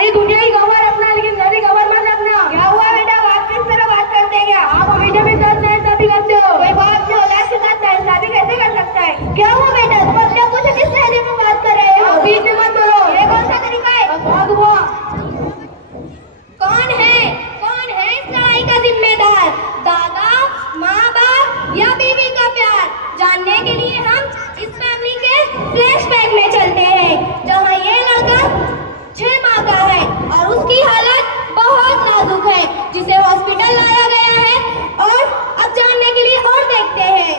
सारी दुनिया ही गंवार रखना, लेकिन मेरी गंवार मत रखना। क्या हुआ बेटा, बात किस तरह बात करते हैं? क्या आप हमेशा भी साथ नाइंसाफी करते हो। कोई बाप अपने औलाद के साथ नाइंसाफी कैसे कर सकता है? क्या हुआ बेटा, तुम अपने आपको से किस लहजे में बात कर रहे हो? बीच में मत बोलो। ये कौन सा तरीका है? बहुत हुआ। कौन है इस लड़ाई का जिम्मेदार? दादा, माँ बाप या बीवी का प्यार? जानने के लिए हम इस फैमिली के फ्लैशबैक में चलते हैं, जहाँ ये लड़का 6 माह का है और उसकी हालत बहुत नाजुक है, जिसे हॉस्पिटल लाया गया है। और अब जानने के लिए और देखते हैं।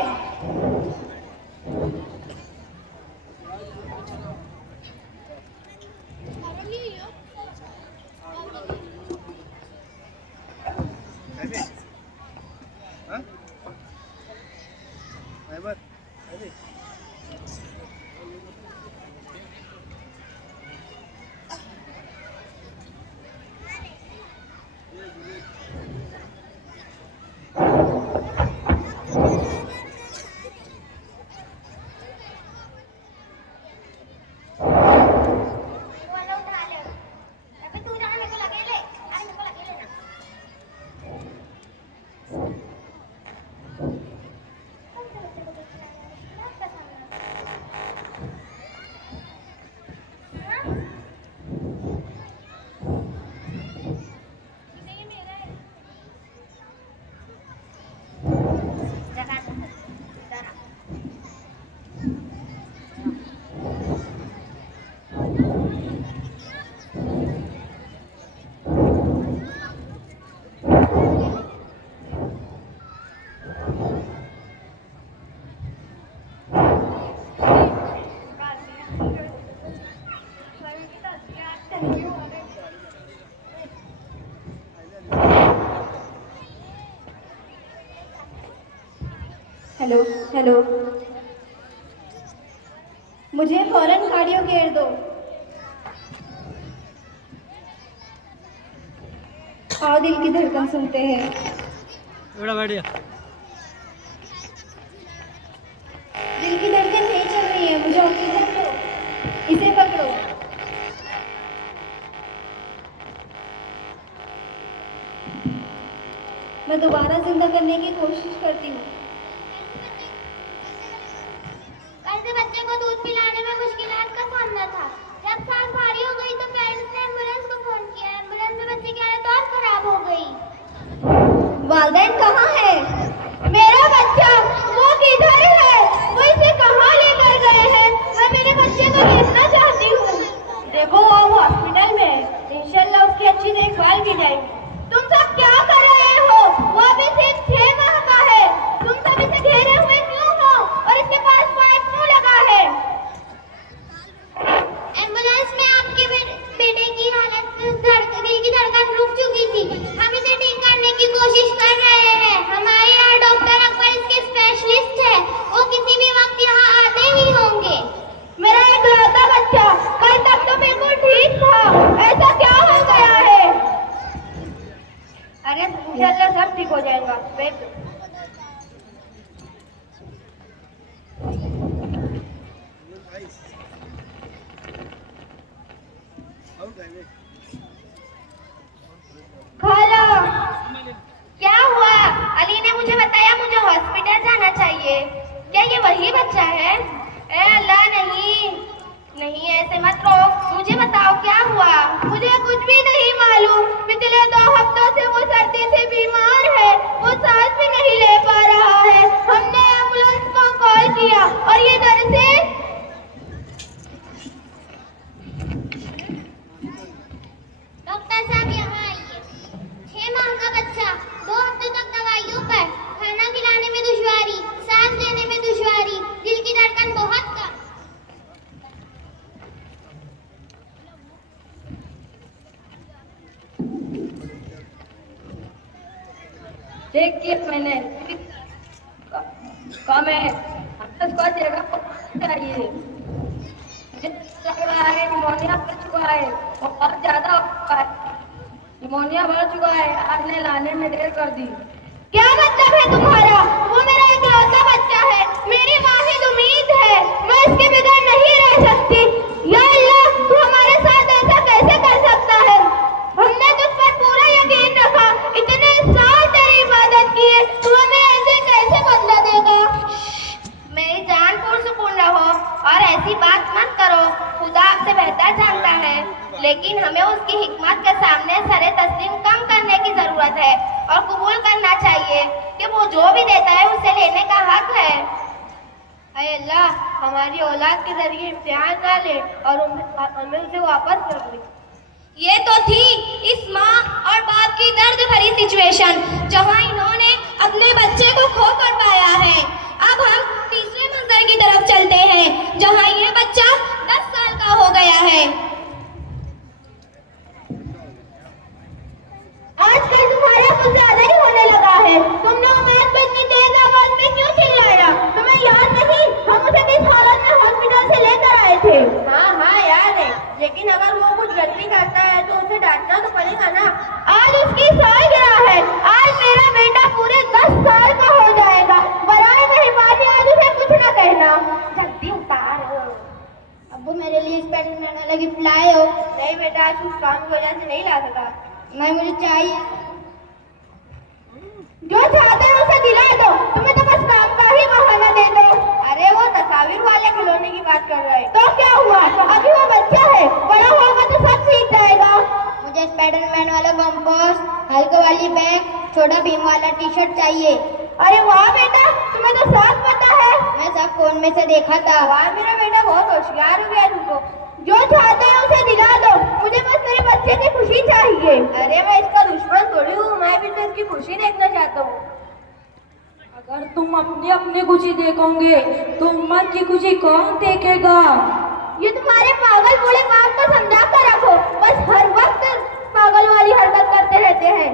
हेलो हेलो, मुझे फौरन कार्डियो केयर दो। आओ दिल की धड़कन सुनते हैं। बड़ा बढ़िया। दिल की धड़कन नहीं चल रही है, मुझे ऑक्सीजन दो। इसे पकड़ो। मैं दोबारा जिंदा करने की कोशिश करती हूँ। ऐसे बच्चे को दूध पिलाने में मुश्किलात का सामना था। जब सांस भारी हो गई तो पेरेंट्स ने एम्बुलेंस को फोन किया। एम्बुलेंस में बच्चे की हालत और खराब हो गई। वालिदैन कहाँ है? मेरा बच्चा, वो किधर है? वो इसे कहाँ लेकर गए हैं? मैं मेरे बच्चे को देखना चाहती हूँ। देखो वो हॉस्पिटल में है, इंशाल्लाह उसकी अच्छी देखभाल की जाएगी। तुम सब क्या कर रहे हो? वो अभी सिर्फ 6 माह का है। तुम सब इसे घेरे हुए क्यों हो और इसके पास पाइप क्यों लगा है? एम्बुलेंस में आपके बेटे की हालत दिल की धड़कन रुक चुकी थी। हम इसे ठीक करने की कोशिश कर रहे हैं। हमारे यहाँ डॉक्टर अकबर इसके स्पेशलिस्ट है। वो किसी भी वक्त यहाँ आते ही होंगे। मेरा इकलौता बच्चा कल तक तो बिल्कुल ठीक था, ऐसा क्या हो गया है? अरे इंशाल्लाह सब ठीक हो जाएगा। वेट। खाला, क्या हुआ? अली ने मुझे बताया मुझे हॉस्पिटल जाना चाहिए। क्या ये वही बच्चा है? ए अल्लाह, नहीं ऐसे मत रो। मुझे बताओ क्या हुआ? मुझे कुछ भी नहीं मालूम। पिछले 2 हफ्तों से वो सर्दी से बीमार है। वो सांस भी नहीं ले पा रहा है। हमने एम्बुलेंस को कॉल किया और ये घर से डॉक्टर साहब यहाँ आइए। 6 माह का बच्चा, 2 हफ्ते तक दवाइयों पर, खाना खिलाने में दुश्वारी, सांस लेने में दुश्वारी, दिल की धड़कन बहुत कम। चेक किया मैंने, कम है। इसको जगह चाहिए। मुझे लग रहा है निमोनिया बढ़ चुका है, बहुत ज्यादा हो चुका है। निमोनिया बढ़ चुका है, आपने लाने में देर कर दी। क्या मतलब है तुम्हारा? वो मेरा इकलौता बच्चा है, मेरी वाहिद उम्मीद है। मैं इसके बगैर नहीं रह सकती। या अल्लाह, तू हमारे साथ ऐसा कैसे कर सकता है? इसे लेने का हक है। अरे अल्लाह, हमारी औलाद के जरिए इम्तिहान ना ले और हमें उसे वापस कर दे। ये तो थी इस माँ और बाप की दर्द भरी सिचुएशन, जहाँ इन्होंने अपने बच्चे को खो कर पाया है। अब हम तीसरे मंजर की तरफ चलते हैं, जहाँ ये बच्चा 10 साल का हो गया है। आजकल तुम्हारा कुछ ज्यादा ही होने लगा है। तुमने उम्मीद पर इतनी तेज आवाज में क्यों चिल्लाया? तुम्हें याद नहीं हम उसे किस हालत में हॉस्पिटल से लेकर आए थे? हाँ याद है, लेकिन अगर वो कुछ गलती करता है तो उसे डांटना तो पड़ेगा ना। आज उसकी सालगिरह है। आज मेरा बेटा पूरे 10 साल का हो जाएगा। बराए मेहरबानी आज उसे कुछ न कहना। जल्दी उतारो। अब्बू मेरे लिए स्पाइडरमैन वाला गिफ्ट लाए हो? नहीं बेटा, आज कुछ काम की वजह से नहीं ला सका। नहीं, मुझे चाहिए। जो चाहते हो उसे दिला दो। तुम्हें तो बस काम का ही बहाना दे दो। अरे वो तस्वीर वाले खिलौने की बात कर रहा है। तो क्या हुआ? अभी वो बच्चा है, बड़ा होगा तो सब सीख जाएगा। मुझे स्पाइडरमैन वाला कंपास, हल्क वाली बैग, छोटा भीम वाला टी-शर्ट चाहिए। अरे वाह बेटा, तुम्हें तो सब पता है। मैं सब फोन में से देखा था। वाह मेरा बेटा, बहुत होशियार हो गया तुमको। जो चाहते हैं उसे दिला दो। मुझे बस मेरे बच्चे की खुशी चाहिए। अरे मैं इसका दुश्मन थोड़ी हूँ, मैं भी तो इसकी खुशी देखना चाहता हूँ। अगर तुम अपनी अपनी खुशी देखोगे तो उम्मत की खुशी कौन देखेगा? ये तुम्हारे पागल बूढ़े बाप को समझा कर रखो, बस हर वक्त पागल वाली हरकत करते रहते हैं।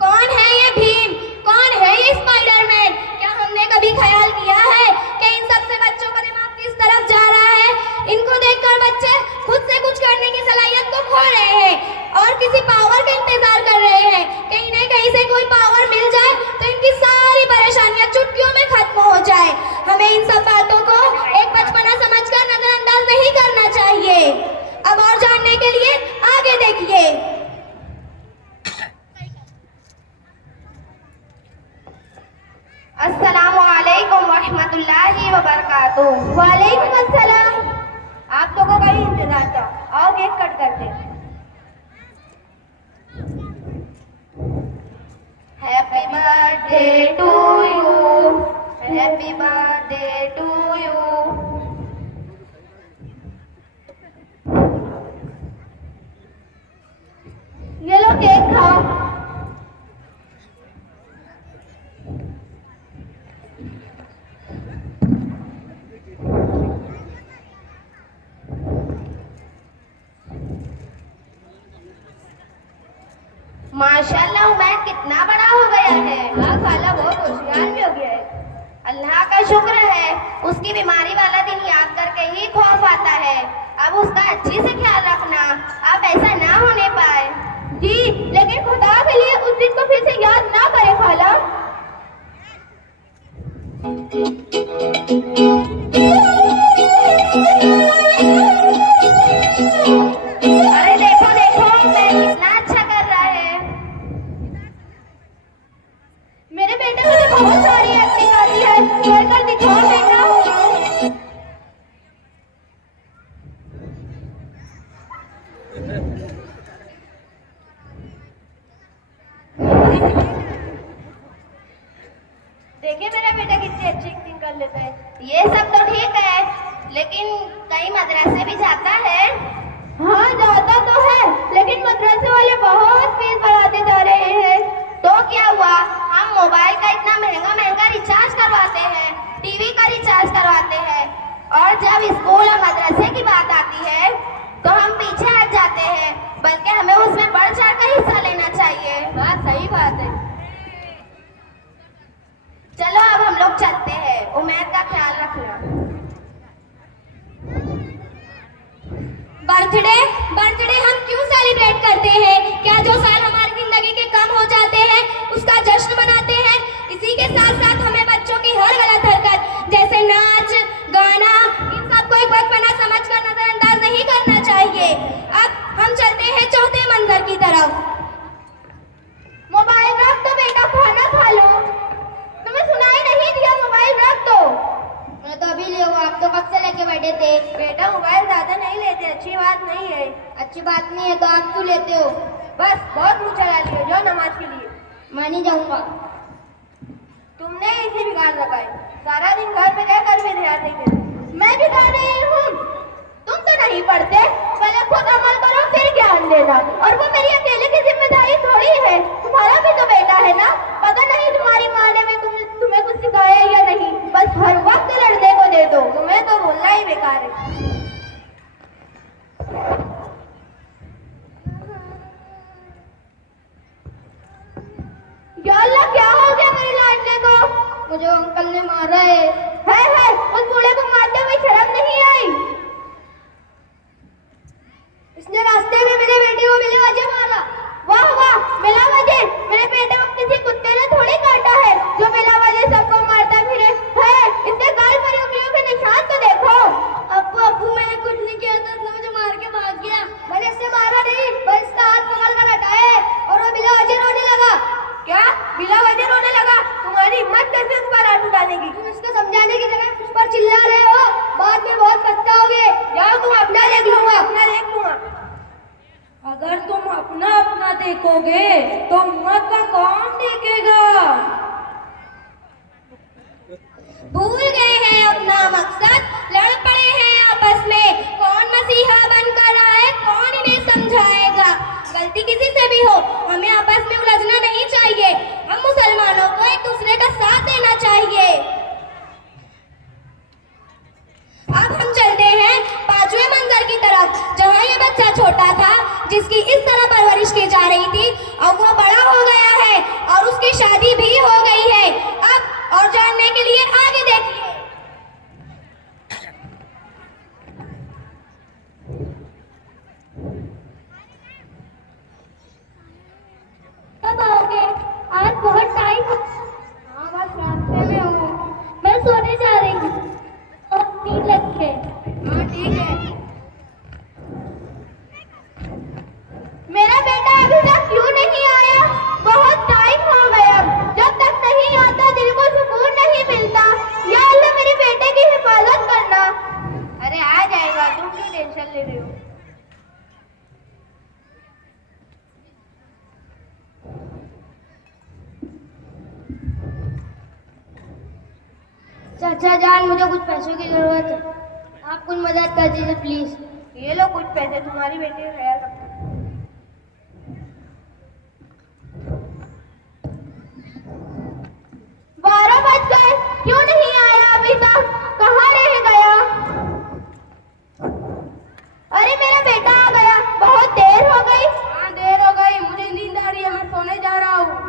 कौन है ये भीम? कौन है ये स्पाइडरमैन? क्या हमने कभी ख्याल किया है कि इन सबसे बच्चों का दिमाग किस तरफ जा रहा है? इनको देखकर बच्चे खुद से कुछ करने की सलाहियत को खो रहे हैं और किसी पावर का इंतजार कर रहे हैं कि इन्हें कहीं से कोई पावर मिल जाए तो इनकी सारी परेशानियां चुटकियों में खत्म हो जाए। हमें इन सब बातों को एक बचपना समझकर नजरअंदाज नहीं करना चाहिए। अब और जानने के लिए आगे देखिए। अस्सलामु अलैकुम वरहमतुल्लाहि वबरकातुहू। वालेकुम अस्सलाम। आप लोगों का ही इंतजार था, आओ केक कट करते। Happy birthday to you, happy birthday to you. ये लो केक खाओ। माशाल्लाह उमैर कितना बड़ा हो गया है। हाँ खाला, बहुत होशियार भी हो गया है। अल्लाह का शुक्र है, उसकी बीमारी वाला दिन याद करके ही खौफ आता है। अब उसका अच्छी से ख्याल रखना, अब ऐसा ना होने पाए। जी, लेकिन खुदा के लिए उस दिन को फिर से याद ना करे खाला। अरे देखो देखो, मैं कितना अच्छा कर रहा है। मेरे बेटे को तो बहुत सारी एक्टिंग आती है, कर दिखाओ बेटा। देखिए मेरा बेटा कितनी अच्छी एक्टिंग कर लेता है। ये सब तो ठीक है, लेकिन कहीं मदरसे भी जाता है। हाँ जाता तो है, लेकिन मदरसे वाले बहुत फीस बढ़ाते जा रहे हैं। तो क्या हुआ, हम मोबाइल का इतना महंगा महंगा रिचार्ज करवाते हैं, टीवी का रिचार्ज करवाते हैं, और जब स्कूल और मदरसे की बात आती है तो हम पीछे हट जाते हैं, बल्कि हमें उसमें बढ़ चढ़ कर हिस्सा लेना चाहिए। हाँ सही बात है। चलो अब हम लोग चलते हैं, उम्मीद का ख्याल रखना। बर्थडे हम क्यों सेलिब्रेट करते हैं? क्या जो साल हमारी जिंदगी के कम हो जाते हैं उसका जश्न मनाते हैं? इसी के साथ साथ हमें बच्चों की हर गलत हरकत जैसे नाच गाना, इन सबको एक बचपना समझकर नजरअंदाज नहीं करना चाहिए। अब हम चलते हैं चौथे मंजर की तरफ। मोबाइल रख दो बेटा, खाना खा लो। तुम्हें सुनाई नहीं दिया? मोबाइल रख दो। मैं तो अभी ले, आप तो कब से लेके बैठे थे। बेटा मोबाइल ज्यादा नहीं लेते, अच्छी बात नहीं है। अच्छी बात नहीं है तो आप क्यों लेते हो? बस बहुत मुँह चला लिया, जाओ नमाज के लिए। मैं नहीं जाऊंगा। तुमने तुमने इसे बिगाड़ रखा है। सारा दिन घर में रहकर भी ध्यान नहीं देती। मैं बिगाड़ रही हूँ? तुम तो नहीं पढ़ते, पहले खुद अमल करो फिर ज्ञान देना। और वो मेरी अकेले की जिम्मेदारी थोड़ी है, तुम्हारा भी तो बेटा है ना। पता नहीं तुम्हारी माँ ने भी तुम्हें कुछ सिखाया या नहीं, बस हर वक्त लड़ने को दे दो। तुम्हें तो बोलना ही बेकार है। या अल्लाह, क्या हो गया मेरे लाडले को? मुझे अंकल ने मारा है। उस बूढ़े को मारते हुए शर्म नहीं आई? इसने रास्ते में मेरे बेटे को बिना वजह मारा। वाह वाह, बिना वजह? मेरे बेटे को किसी कुत्ते ने थोड़ी काटा है जो बिना वजह सबको मारता फिरे है। इसके गाल पर उंगलियों के निशान तो देखो। अब्बू मैंने कुछ नहीं किया था, उसने मुझे मार के भाग गया। मैंने इससे मारा नहीं, बस इसका हाथ पकड़ कर हटाया है और वो बिना वजह रोने लगा। क्या बिना वजह रोने लगा? तुम्हारी हिम्मत कैसे उस पर हाथ उठाने की? तुम इसको समझाने की जगह उस पर चिल्ला रहे हो, बाद में बहुत पछताओगे। जाओ, तुम अपना देख लूंगा। अपना देख लूंगा। अगर तुम अपना देखोगे तो उम्मत का कौन देखेगा? भूल गए हैं अपना मकसद, लड़ पड़े हैं आपस में। कौन मसीहा बनकर आए, कौन इन्हें समझाएगा? गलती किसी से भी हो, हमें आपस में उलझना नहीं चाहिए। हम मुसलमानों को एक दूसरे का साथ देना चाहिए। अब हम चलते हैं 5वें मंजर की तरफ, जहाँ ये बच्चा छोटा था जिसकी इस तरह परवरिश की जा रही थी। अब वो बड़ा हो गया है और उसकी शादी भी हो गई है। अब और जानने के लिए आगे देखिए। कब आओगे? आज बहुत टाइम। हाँ, बस रास्ते में हूँ। मैं सोने जा रही हूँ और नींद लगी है। हाँ ठीक है। मेरा बेटा अभी तक क्यों नहीं आया? बहुत टाइम हो गया। जब तक नहीं आता दिल को सुकून नहीं मिलता। या अल्लाह, मेरे बेटे की हिफाजत करना। अरे आ जाएगा, तुम क्यों टेंशन ले रहे हो? चाचा जान, मुझे कुछ पैसों की जरूरत है, आप कुछ मदद कर दीजिए प्लीज। ये लो कुछ पैसे, तुम्हारी बेटी का ख्याल रखो। 12 बज गए, क्यों नहीं आया अभी तक? कहाँ रह गया? अरे मेरा बेटा आ गया, बहुत देर हो गई। हाँ देर हो गई, मुझे नींद आ रही है, मैं सोने जा रहा हूँ।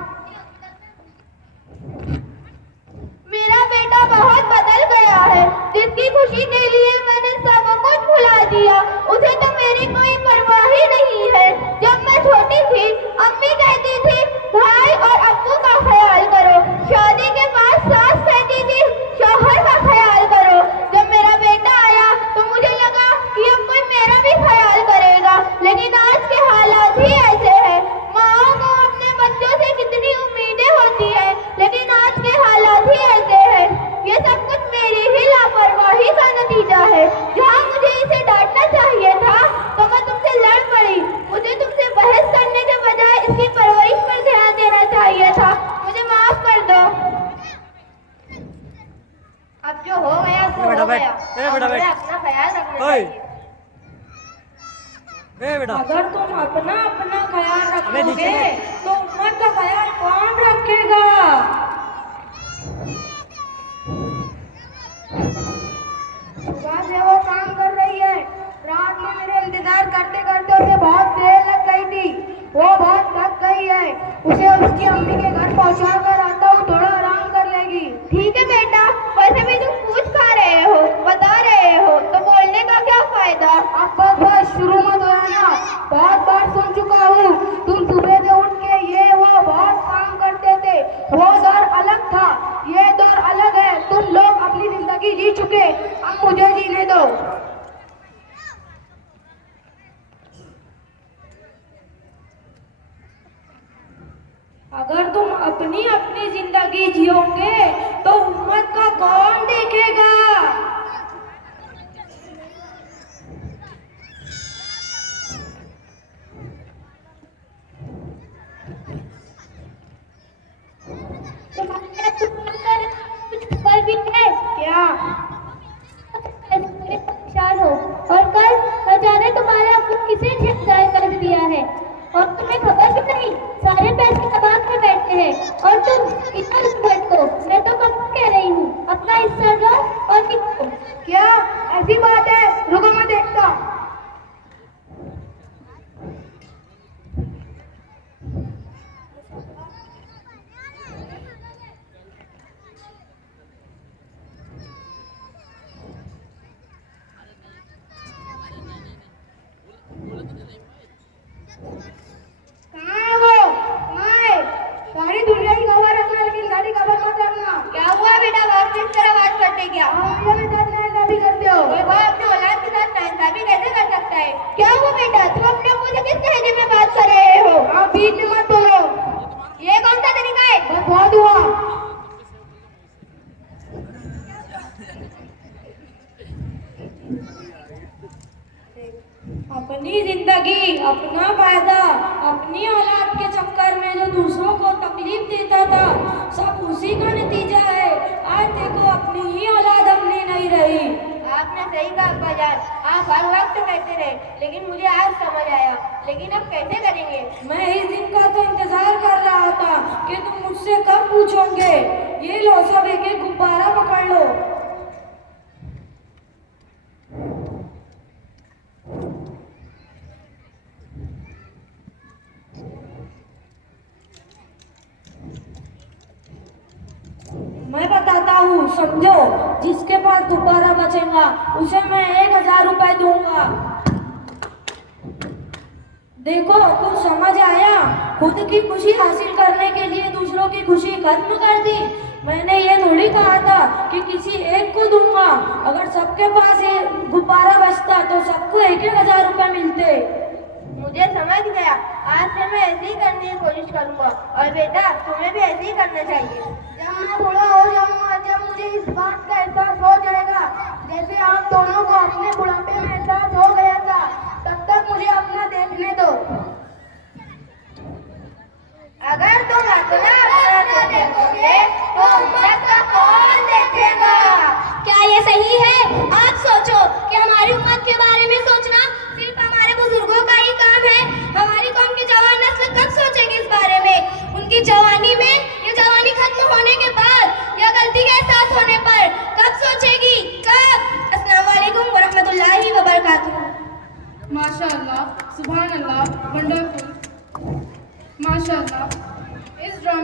मेरा बेटा बहुत बदल गया है, जिसकी खुशी के लिए मैंने सब कुछ भुला दिया, उसे तो मेरी कोई परवाह ही नहीं है। जब मैं छोटी थी, अम्मी कहती थी भाई और अब्बू का ख्याल करो। शादी के बाद सास कहती थी शौहर का ख्याल करो। जब मेरा बेटा आया तो मुझे लगा कि अब कोई मेरा भी ख्याल करेगा, लेकिन आज के हालात ही ऐसे हैं। माँ को अपने बच्चों से कितनी उम्मीदें होती है, लेकिन आज के हालात ही ऐसे हैं। ये सब कुछ मेरी ही लापरवाही का नतीजा है। जहाँ मुझे इसे डांटना चाहिए था तो मैं तुमसे लड़ पड़ी। मुझे तुमसे बहस करने के बजाय इसकी परवरिश पर ध्यान देना चाहिए था। मुझे माफ कर दो। अब जो हो गया सो हो गया। अब मुझे अपना ख्याल रखना चाहिए। बेटा अगर तुम अपना ख्याल रखोगे तो उम्मत का ख्याल कौन रखेगा? सुबह से वो काम कर रही है, रात में मेरे इंतजार करते करते उसे बहुत देर लग गई थी। वो बहुत थक गई है, उसे उसकी अम्मी के घर पहुंचा कर आता हूँ, थोड़ा आराम कर लेगी। ठीक है बेटा, वैसे भी तुम पूछ खा रहे हो, बता रहे हो, तो बोलने का क्या फायदा? अब बस शुरू मत हो जाना, बहुत बार सुन चुका हूँ। तुम सुबह से उठ के ये वो बहुत काम करते थे, रोज और आया। परेशान हो और कल न जाने तुम्हारा खून किसे जाया कर दिया है और तुम्हें खबर भी नहीं। सारे पैसे दबाव में बैठे हैं और तुम इतना भटको। मैं तो कब कह रही हूँ अपना हिस्सा लो और निकलो। क्या ऐसी बात है? रुको मैं देखता। कहाँ है वो? कहाँ है? सारी दुनिया की खबर रखना लेकिन गाड़ी खबर मत रखना। क्या हुआ बेटा, बाप किस तरह बात करते क्या? मुझे भी साथ नाइंसाफी करते हो। कोई बाप अपने औलाद के साथ नाइंसाफी कैसे कर सकता है? क्या हुआ बेटा, तुम अपने मुझे किस लहजे में बात कर रहे हो? आप बीच में मत बोलो। ये कौन सा तरीका है? बस बहुत हुआ। अपनी जिंदगी, अपना फायदा, अपनी औलाद के चक्कर में जो दूसरों को तकलीफ देता था, सब उसी का नतीजा है। आज देखो अपनी ही औलाद अपनी नहीं रही। आपने सही कहा अब्बाजान, आप हर वक्त कहते रहे, लेकिन मुझे आज समझ आया। लेकिन अब कैसे करेंगे? मैं इस दिन का तो इंतजार कर रहा था कि तुम मुझसे कब पूछोगे। ये लो, सब एक एक गुब्बारा पकड़ लो। मैं बताता हूँ, समझो। जिसके पास गुब्बारा बचेगा उसे मैं 1000 रुपए दूंगा। देखो कुछ समझ आया? खुद की खुशी हासिल करने के लिए दूसरों की खुशी खत्म कर दी। मैंने ये थोड़ी कहा था कि किसी एक को दूंगा। अगर सबके पास ये गुब्बारा बचता तो सबको 1000 रुपए मिलते। मुझे समझ गया, आज से मैं ऐसे ही करने की कोशिश करूंगा। और बेटा तुम्हें भी ऐसे ही करना चाहिए। जब मैं बूढ़ा हो जाऊंगा, जब मुझे इस बात का एहसास हो जाएगा जैसे आप दोनों को अपने बुढ़ापे में एहसास हो गया था, तब तक मुझे अपना देखने दो। अगर तुम अपना देखोगे तो उम्मत का कौन देखेगा? क्या ये सही है? आप सोचो कि हमारी उम्मत के बारे में सोचना सिर्फ हमारे बुजुर्गों का ही काम है। हमारी कौम की जवान नस्ल कब सोचेगी इस बारे में? उनकी जवानी में या जवानी खत्म होने के बाद या गलती का एहसास होने पर कब सोचेगी? कब? अस्सलाम वालेकुम व रहमतुल्लाहि व बरकातुहू। माशाअल्लाह, सुभान अल्लाह, वंडरफुल, माशाअल्लाह। इस ड्रामा